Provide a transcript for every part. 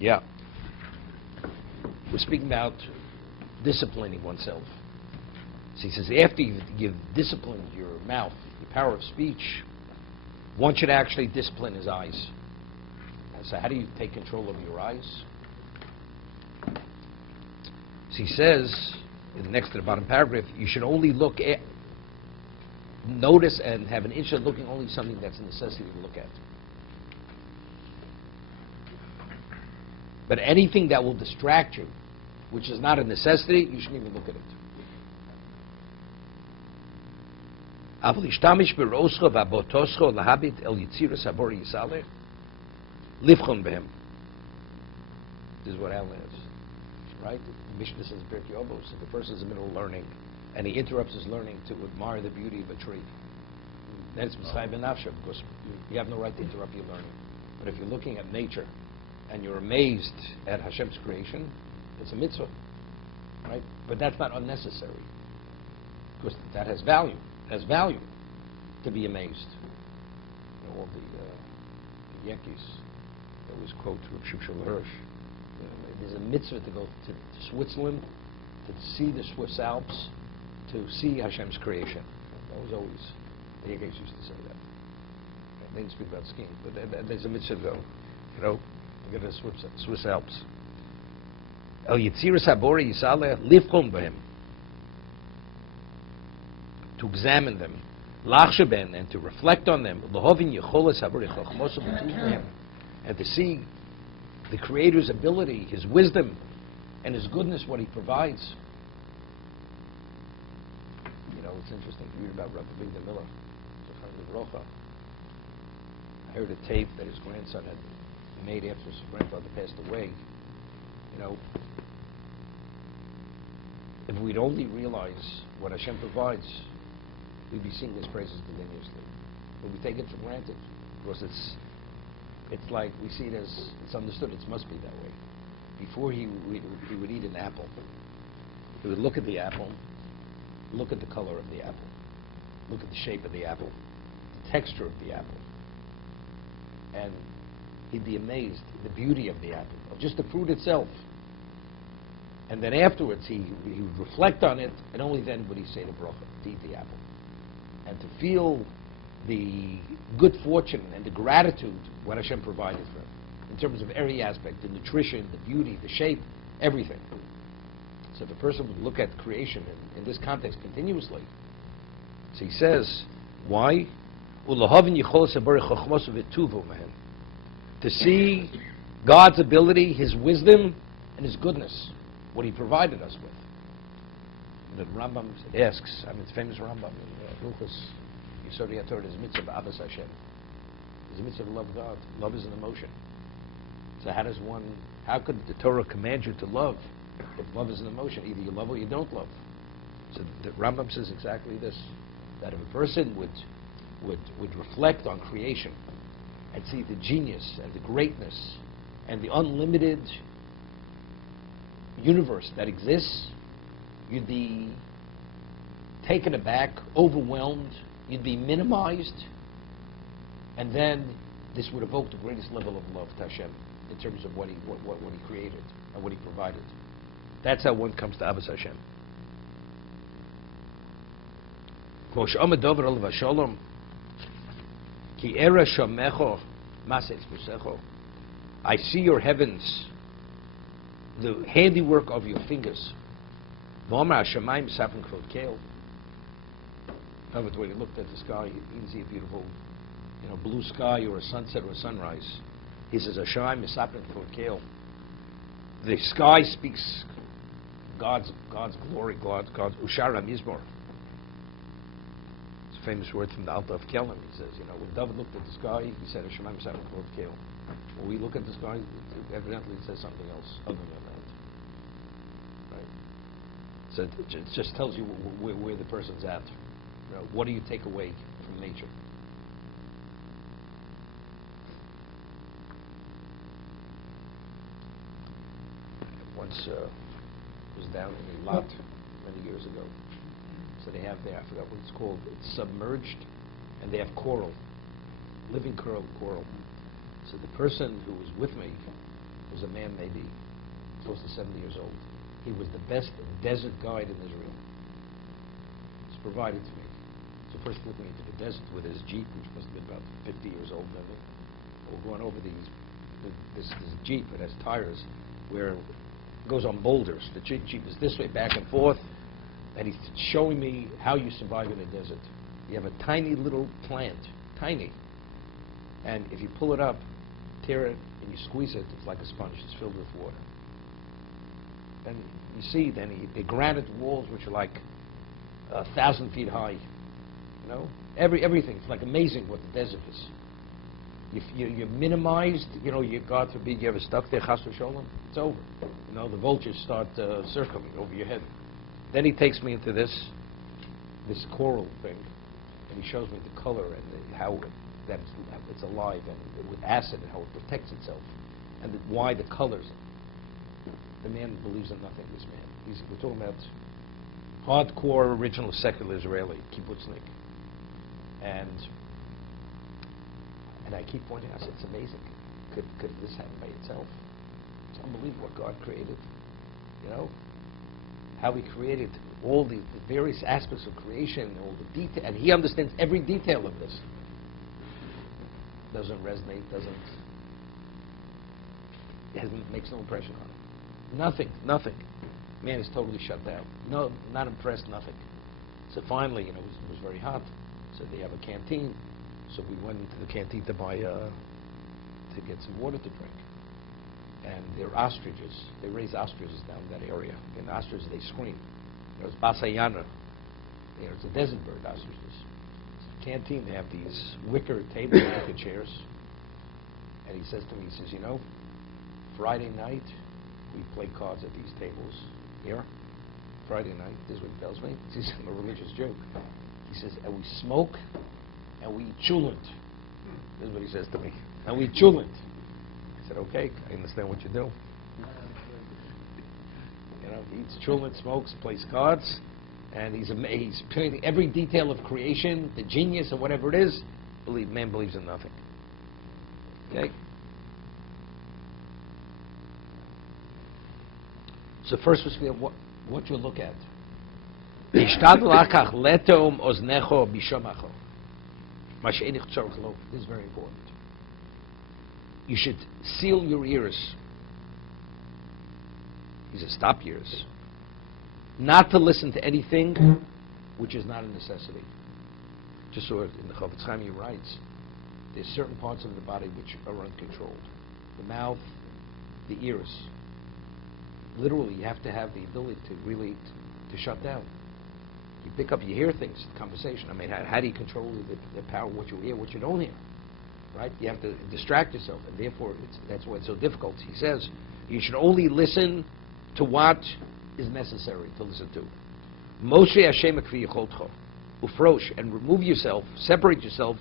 Yeah. We're speaking about disciplining oneself. So he says, after you've disciplined your mouth, your power of speech, one should actually discipline his eyes. So how do you take control of your eyes? So he says, next to the bottom paragraph, you should only look at, notice and have an interest in looking only something that's a necessity to look at. But anything that will distract you, which is not a necessity, you shouldn't even look at it. This is what Alan is, right? The Mishnah says, if the person is in the middle of learning, and he interrupts his learning to admire the beauty of a tree, then it's Mitzvah ben Nafsha, because you have no right to interrupt your learning. But if you're looking at nature, and you're amazed at Hashem's creation, it's a mitzvah, right? But that's not unnecessary, because that has value. It has value to be amazed. You know, all the Yankees always quote Reb Shimshon Hirsch. You know, there's a mitzvah to go to Switzerland, to see the Swiss Alps, to see Hashem's creation. That was always, the Yankees used to say that. They didn't speak about skiing, but there's a mitzvah to go, you know, to go to the Swiss Alps. El Yitziras Habori Yisaleh Livchon B'hem, to examine them, Lachsheben, and to reflect on them, L'hovin Yecholas Habori Chochmos B'hem, and to see the Creator's ability, His wisdom, and His goodness, what He provides. You know, it's interesting to read about Rabbi Victor Miller, Rocha. I heard a tape that his grandson had made after his grandfather passed away. You know, if we'd only realize what Hashem provides, we'd be singing His praises continuously. But we take it for granted, because it's like we see it as, it's understood, it must be that way. Before he would eat an apple, he would look at the apple, look at the color of the apple, look at the shape of the apple, the texture of the apple, and he'd be amazed at the beauty of the apple, of just the fruit itself. And then afterwards he would reflect on it, and only then would he say the bracha, to eat the apple. And to feel the good fortune and the gratitude what Hashem provided for him, in terms of every aspect, the nutrition, the beauty, the shape, everything. So if a person would look at creation in this context continuously, so he says, why? To see God's ability, His wisdom, and His goodness, what He provided us with. The Rambam asks, I mean, it's famous Rambam in Hilchos Yesod HaTorah, there's a mitzvah of Ahavas Hashem. There's a mitzvah to love God. Love is an emotion. So how could the Torah command you to love if love is an emotion? Either you love or you don't love. So the Rambam says exactly this, that if a person would reflect on creation and see the genius and the greatness and the unlimited universe that exists, you'd be taken aback, overwhelmed, you'd be minimized, and then this would evoke the greatest level of love to Hashem in terms of what he created and what He provided. That's how one comes to Ahavas Hashem. I see your heavens, the handiwork of your fingers. When you looked at the sky, you can see a beautiful, blue sky or a sunset or a sunrise. He says, the sky speaks God's glory, God's Ushar HaMizmor. It's a famous word from the Alta of Kelm. He says, when David looked at the sky, he said, Hashemayim Misapin Kvod Keel. When we look at the sky, evidently it says something else other than that. Right? So it just tells you where the person's at. What do you take away from nature? Once was down in a lot many years ago. So they have there, I forgot what it's called. It's submerged, and they have coral, living coral. So the person who was with me was a man maybe close to 70 years old. He was the best desert guide in Israel. It's provided to me. So first looking into the desert with his Jeep, which must have been about 50 years old then. We're going over this Jeep. It has tires where it goes on boulders. The Jeep is this way, back and forth. And he's showing me how you survive in a desert. You have a tiny little plant, tiny. And if you pull it up, tear it, and you squeeze it, it's like a sponge. It's filled with water. And you see then the granite walls, which are like 1,000 feet high. You know, everything. It's like amazing what the desert is. You're minimized. You know, God forbid you ever stuck there, chas v'sholom, it's over. You know, the vultures start circling over your head. Then he takes me into this coral thing, and he shows me the color and how it's alive, and with acid, and how it protects itself, and why the colors. The man believes in nothing, this man. We're talking about hardcore, original, secular Israeli, kibbutznik. And I keep pointing out, it's amazing. Could this happen by itself? It's unbelievable what God created. You know? How he created all the various aspects of creation, all the detail, and he understands every detail of this. Doesn't resonate, makes no impression on him. Nothing. Man is totally shut down. No, not impressed, nothing. So finally, you know, it was very hot. So they have a canteen. So we went into the canteen to buy, to get some water to drink. And they're ostriches. They raise ostriches down in that area. And ostriches, they scream. There's basayana. It's a desert bird, ostriches. So the canteen, they have these wicker tables, wicker chairs. And he says to me, he says, you know, Friday night, we play cards at these tables here. Friday night, this is what he tells me. He says, I'm a religious joke. He says, and we smoke, and we eat chulent. This is what he says to me. And we eat chulent. I said, okay, I understand what you do. You know, he eats chulent, smokes, plays cards, and he's painting every detail of creation, the genius or whatever it is. Man believes in nothing. Okay? So first we speak of what you look at. This is very important. You should seal your ears. He says, stop ears. Not to listen to anything which is not a necessity. Just so in the Chovot HaLevavos he writes, there's certain parts of the body which are uncontrolled. The mouth, the ears. Literally, you have to have the ability to really to shut down. You pick up, you hear things, conversation. I mean, how do you control the power of what you hear, what you don't hear? Right? You have to distract yourself, and therefore that's why it's so difficult. He says you should only listen to what is necessary to listen to. Moshe Hashem Yicholtcho, ufrosh, and remove yourself, separate yourself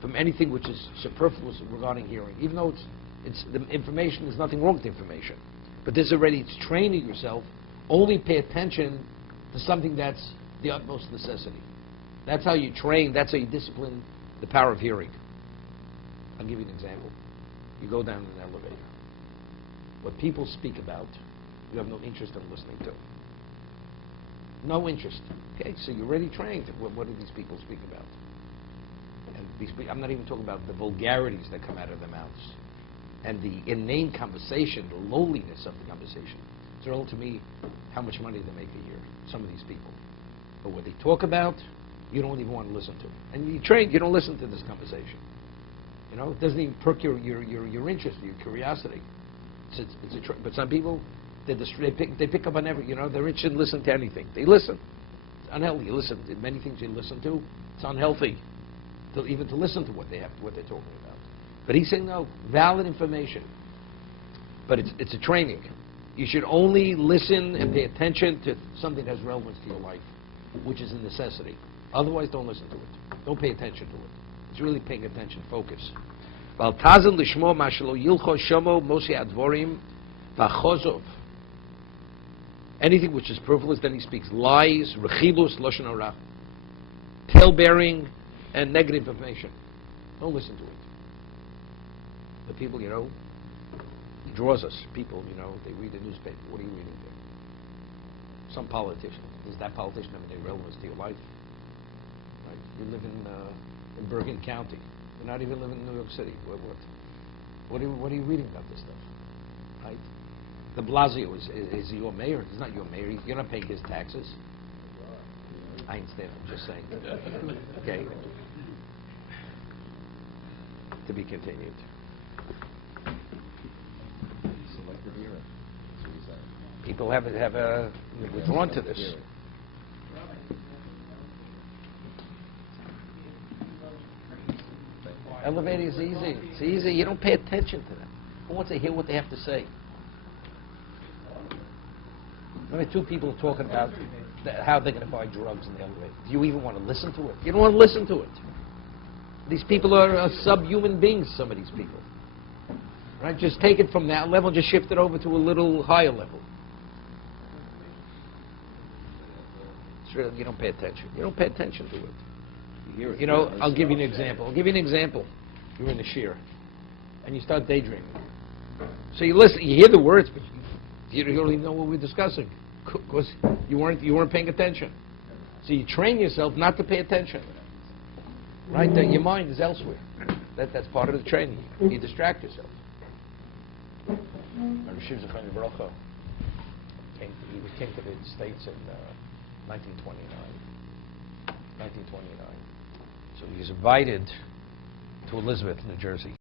from anything which is superfluous regarding hearing. Even though it's the information, there's nothing wrong with the information. But this already, it's training yourself. Only pay attention to something that's the utmost necessity. That's how you train, that's how you discipline the power of hearing. I'll give you an example. You go down in an elevator. What people speak about, you have no interest in listening to. No interest. Okay, so you're already trained. What do these people speak about? And I'm not even talking about the vulgarities that come out of their mouths. And the inane conversation, the lowliness of the conversation. It's relevant to me how much money they make a year, some of these people. But what they talk about, you don't even want to listen to. And you train, you don't listen to this conversation. You know, it doesn't even perk your interest, your curiosity. But some people, they pick up on every, you know, they're interested in listening to anything. They listen. It's unhealthy. You listen to many things you listen to. It's unhealthy even to listen to what they're talking about. But he's saying, no, valid information. But it's a training. You should only listen and pay attention to something that has relevance to your life, which is a necessity. Otherwise, don't listen to it. Don't pay attention to it. It's really paying attention, focus. Anything which is frivolous, then he speaks lies, rechilus, lashon hara, tale-bearing, and negative information. Don't listen to it. The people, you know, draws us. People, they read the newspaper. What are you reading there? Some politician. Does that politician have any relevance to your life? Right? You live in Bergen County. You're not even living in New York What are you reading about this stuff? Right? De Blasio is he your mayor? He's not your mayor. You're not paying his taxes. I understand. I'm just saying. Okay. To be continued. People have withdrawn to this. Elevating is easy. It's easy. You don't pay attention to them. Who wants to hear what they have to say? Two people talking about how they're going to buy drugs in the elevator. Do you even want to listen to it? You don't want to listen to it. These people are subhuman beings, some of these people. Right? Just take it from that level, just shift it over to a little higher level. It's really, you don't pay attention. You don't pay attention to it. I'll give you an example. You're in the shir, and you start daydreaming. So you listen, you hear the words, but you don't even know what we're discussing because you weren't paying attention. So you train yourself not to pay attention. Right? That your mind is elsewhere. That's part of the training. You distract yourself. Joseph Kimhi came to the States in 1929. So he was invited to Elizabeth, New Jersey.